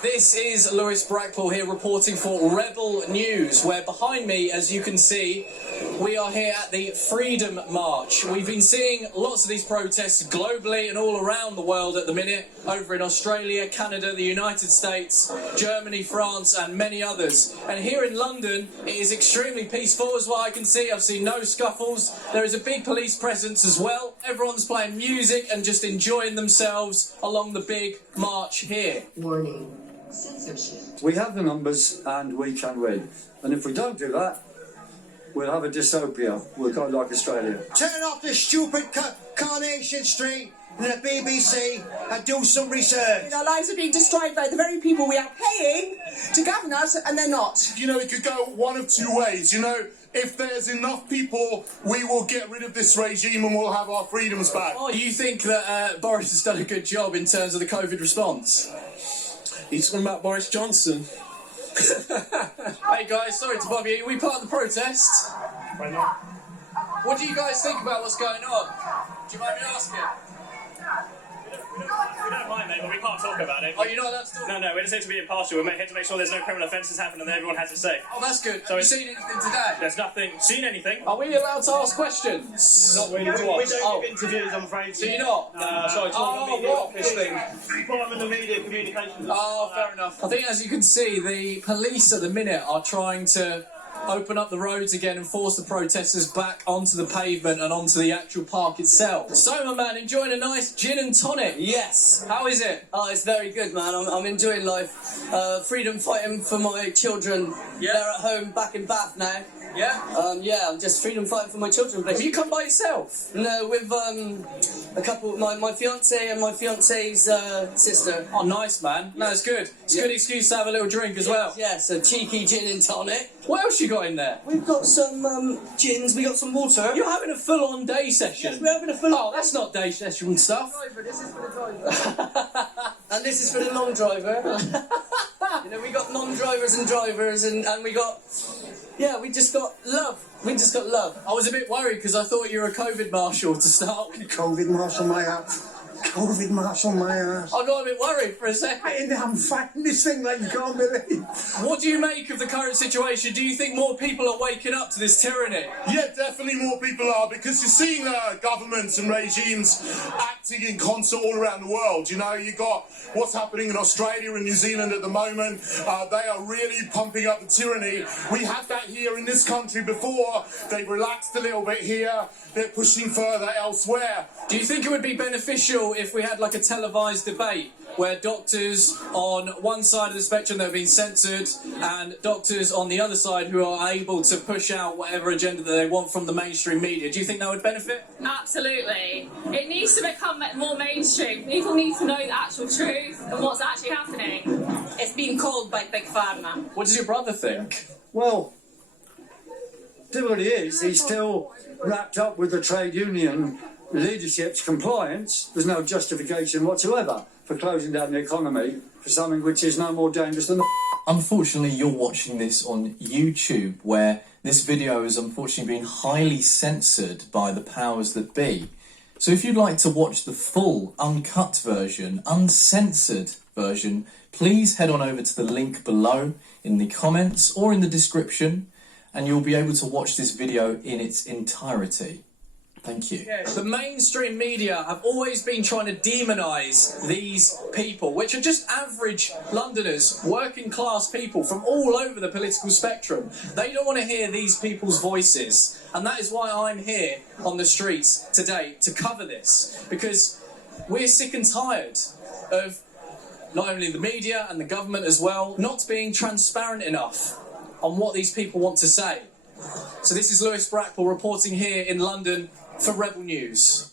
This is Lewis Brackpool here reporting for Rebel News, where behind me, as you can see, we are here at the Freedom March. We've been seeing lots of these protests globally and all around the world at the minute, over in Australia, Canada, the United States, Germany, France and many others. And here in London, it is extremely peaceful as what I can see. I've seen no scuffles. There is a big police presence as well. Everyone's playing music and just enjoying themselves along the big march here. Warning. Censorship. We have the numbers and we can win. And if we don't do that, we'll have a dystopia. We'll go like Australia. Turn off the stupid Coronation Street and the BBC and do some research. Our lives are being destroyed by the very people we are paying to govern us, and they're not. You know, it could go one of two ways. You know, if there's enough people, we will get rid of this regime and we'll have our freedoms back. Oh, you think that Boris has done a good job in terms of the COVID response? He's talking about Boris Johnson. Hey guys, sorry to bother you. We part of the protest. Why not? What do you guys think about what's going on? Do you mind me asking? We don't mind, mate, but we can't talk about it. Oh, you're not allowed to talk? No, we're just here to be impartial. We're here to make sure there's no criminal offences happen and that everyone has a say. Oh, that's good. So Have you seen anything today? There's nothing. Seen anything? Are we allowed to ask questions? Not really. We don't give interviews, I'm afraid. So you're not? Sorry, it's not the media office thing. I'm in the media communications. Oh, fair enough. I think, as you can see, the police at the minute are trying to open up the roads again and force the protesters back onto the pavement and onto the actual park itself. So, my man, enjoying a nice gin and tonic? Yes. How is it? Oh, it's very good, man. I'm enjoying life. Freedom fighting for my children. Yeah. They're at home back in Bath now. Yeah? Yeah, I'm just freedom fighting for my children. Have you come by yourself? No, with a couple, my fiance and my fiance's sister. Oh, nice, man. No, it's good. It's a good excuse to have a little drink as well. Yes, a cheeky gin and tonic. What else you got in there? We've got some gins, we got some water. You're having a full-on day session? Yes, we're having a full. Oh, that's not day session stuff. This is for the driver. And this is for the non-driver. You know, we got non-drivers and drivers, and we got... Yeah, we just got love. We just got love. I was a bit worried because I thought you were a COVID marshal to start with. COVID marshal my ass. COVID marshal my ass. I got a bit worried for a second. I'm fighting this thing like you can't believe. What do you make of the current situation? Do you think more people are waking up to this tyranny? Yeah, definitely more people are, because you're seeing governments and regimes acting in concert all around the world. You know, you got what's happening in Australia and New Zealand at the moment. They are really pumping up the tyranny. We had that here in this country before. They've relaxed a little bit here. They're pushing further elsewhere. Do you think it would be beneficial if we had like a televised debate where doctors on one side of the spectrum that have been censored and doctors on the other side who are able to push out whatever agenda that they want from the mainstream media? Do you think that would benefit? Absolutely. It needs to become more mainstream. People need to know the actual truth and what's actually happening. It's being called by Big Pharma. What does your brother think? Well, difficulty is he's still wrapped up with the trade union leadership's compliance. There's no justification whatsoever for closing down the economy for something which is no more dangerous than Unfortunately, you're watching this on YouTube, where this video has unfortunately been highly censored by the powers that be. So if you'd like to watch the full, uncut version, uncensored version, please head on over to the link below in the comments or in the description, and you'll be able to watch this video in its entirety. Thank you. The mainstream media have always been trying to demonise these people, which are just average Londoners, working class people from all over the political spectrum. They don't want to hear these people's voices. And that is why I'm here on the streets today to cover this. Because we're sick and tired of not only the media and the government as well, not being transparent enough on what these people want to say. So this is Lewis Brackpool reporting here in London for Rebel News.